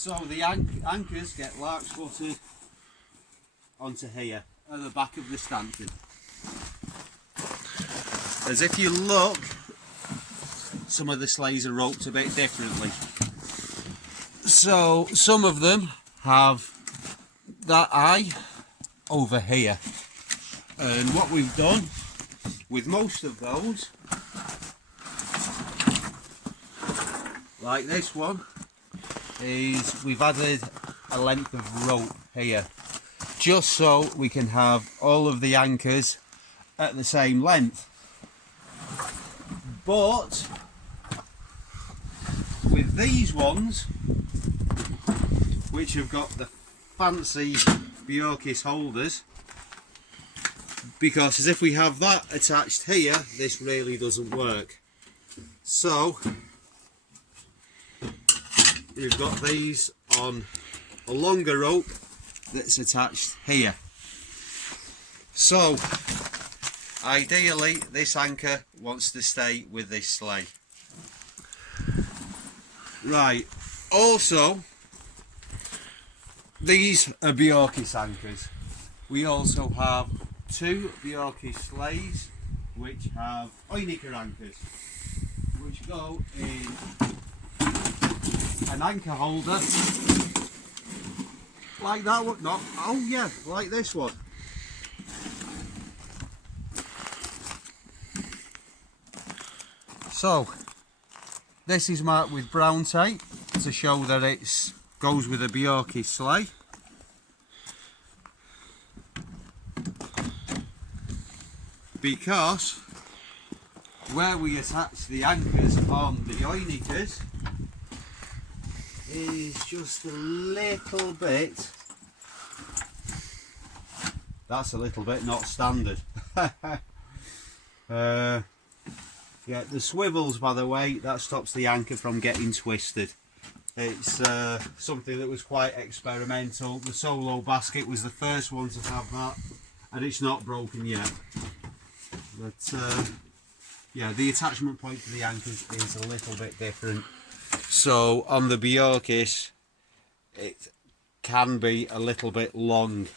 So the anchors get larks footed onto here at the back of the stanchion. As if you look, some of the sleighs are roped a bit differently. So some of them have that eye over here, and what we've done with most of those, like this one, is we've added a length of rope here just so we can have all of the anchors at the same length. But with these ones, which have got the fancy Bjorkis holders, because as if we have that attached here, this really doesn't work. So we've got these on a longer rope that's attached here. So ideally this anchor wants to stay with this sleigh. Right, also these are Bjorkis anchors. We also have two Bjorkis sleighs which have Oiniker anchors, which go in an anchor holder like that one. No, oh yeah, like this one. So this is marked with brown tape to show that it goes with a Bjorkis sleigh. Because where we attach the anchors on the Oinikers is just a little bit, that's a little bit not standard. Yeah, the swivels, by the way, that stops the anchor from getting twisted. It's something that was quite experimental. The solo basket was the first one to have that, and it's not broken yet. But yeah, the attachment point to the anchors is a little bit different. So on the Bjorkis, it can be a little bit long.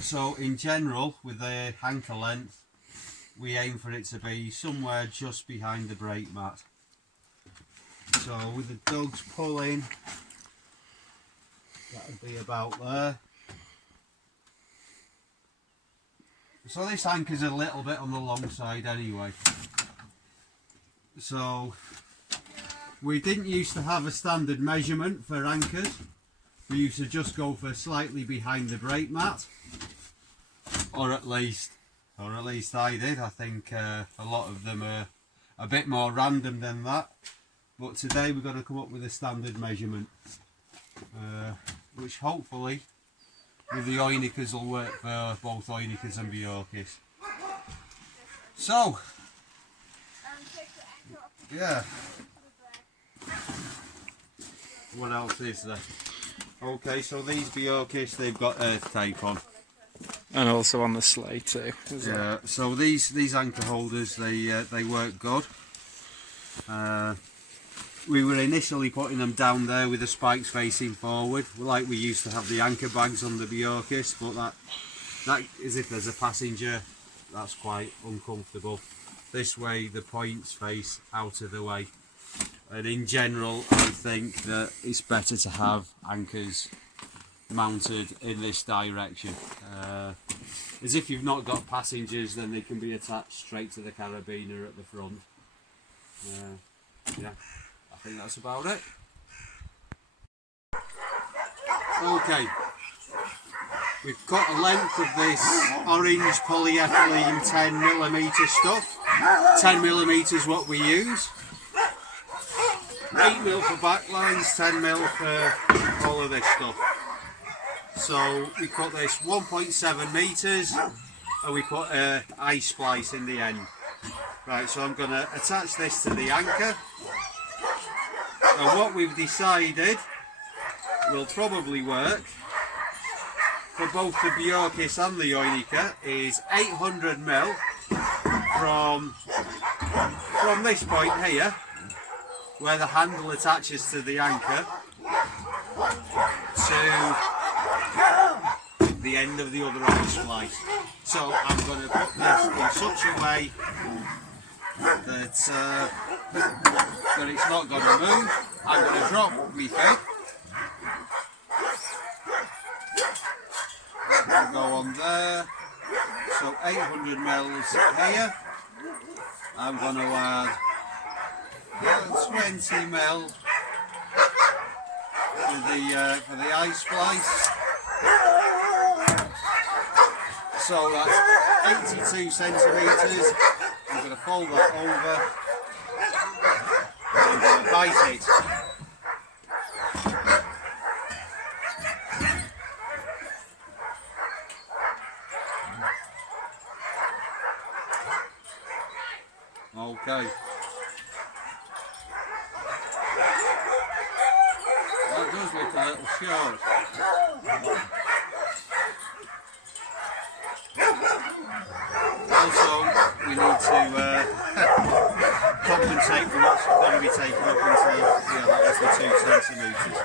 So in general, with the anchor length, we aim for it to be somewhere just behind the brake mat. So with the dogs pulling, that would be about there. So this anchor's a little bit on the long side anyway. So we didn't used to have a standard measurement for anchors. We used to just go for slightly behind the brake mat, or at least I did. I think a lot of them are a bit more random than that. But today we're going to come up with a standard measurement, which hopefully with the Oinikers will work for both Oinikers and Bjorkis. So, yeah. What else is there? Okay, so these Bjorkis, they've got earth tape on. And also on the sleigh too. Yeah, so these anchor holders, they work good. We were initially putting them down there with the spikes facing forward, like we used to have the anchor bags on the Bjorkis, but that is if there's a passenger, that's quite uncomfortable. This way the points face out of the way, and in general I think that it's better to have anchors mounted in this direction. As if you've not got passengers, then they can be attached straight to the carabiner at the front. Yeah, I think that's about it. Okay, we've got a length of this orange polyethylene 10mm stuff. 10mm is what we use. 8mm for backlines, 10mm for all of this stuff. So we cut this 1.7 metres and we put an ice splice in the end. Right, so I'm going to attach this to the anchor. And what we've decided will probably work for both the Bjorkis and the Oinika is 800 ml from this point here, where the handle attaches to the anchor, to the end of the other ice splice. So I'm going to put this in such a way that it's not going to move. I'm going to drop my feet. That will go on there. So 800 mils here. I'm going to add 20 mil for the ice splice. So that's 82 centimetres. I'm going to fold that over and I'm going to bite it. Okay. That does look a little short. Also, we need to compensate for what's going to be taken up into, yeah, that was the 2 centimetres.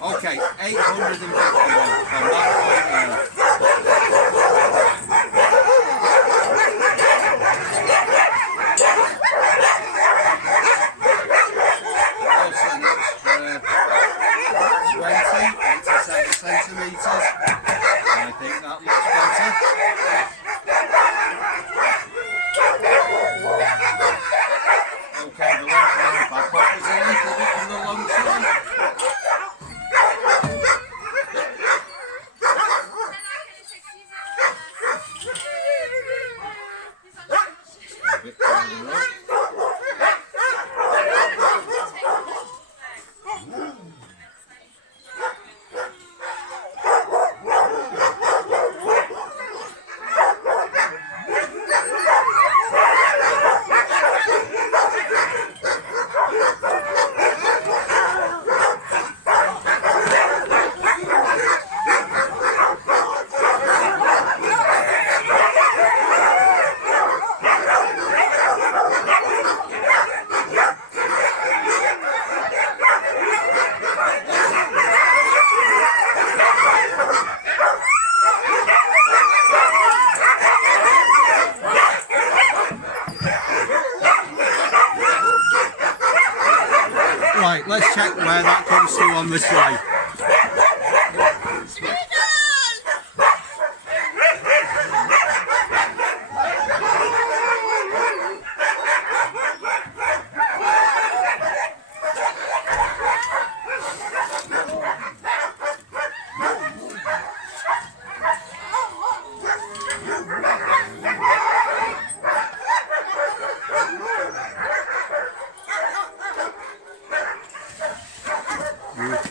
Okay, 850 from that point in. Centimetres, and I think that looks better. Okay, the long side back up is a little bit on the long side. A bit further up. Right, let's check where that comes to on the tray.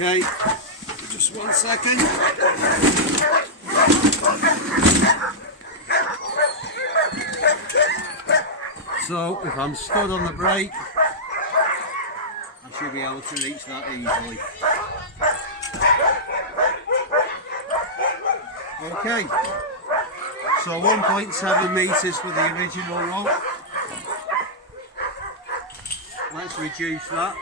Okay, just 1 second. So if I'm stood on the brake, I should be able to reach that easily. Okay, so 1.7 metres for the original rope. Let's reduce that.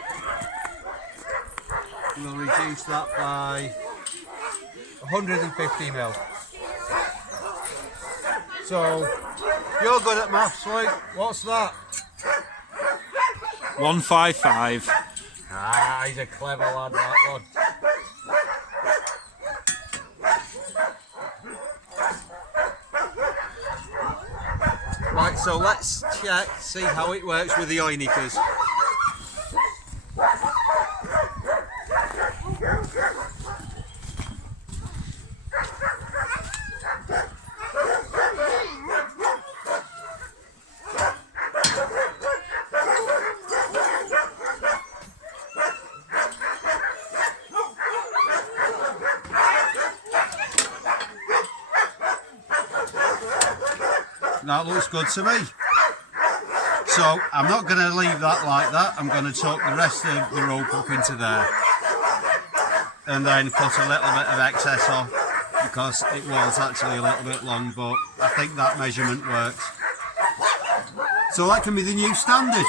We'll reduce that by 150 mil. So, you're good at maths, Luke. What's that? 155. Ah, he's a clever lad, that one. Right, so let's check, see how it works with the Oinikas. That looks good to me. So I'm not going to leave that like that. I'm going to tuck the rest of the rope up into there. and then cut a little bit of excess off because it was actually a little bit long, but I think that measurement works. So that can be the new standard.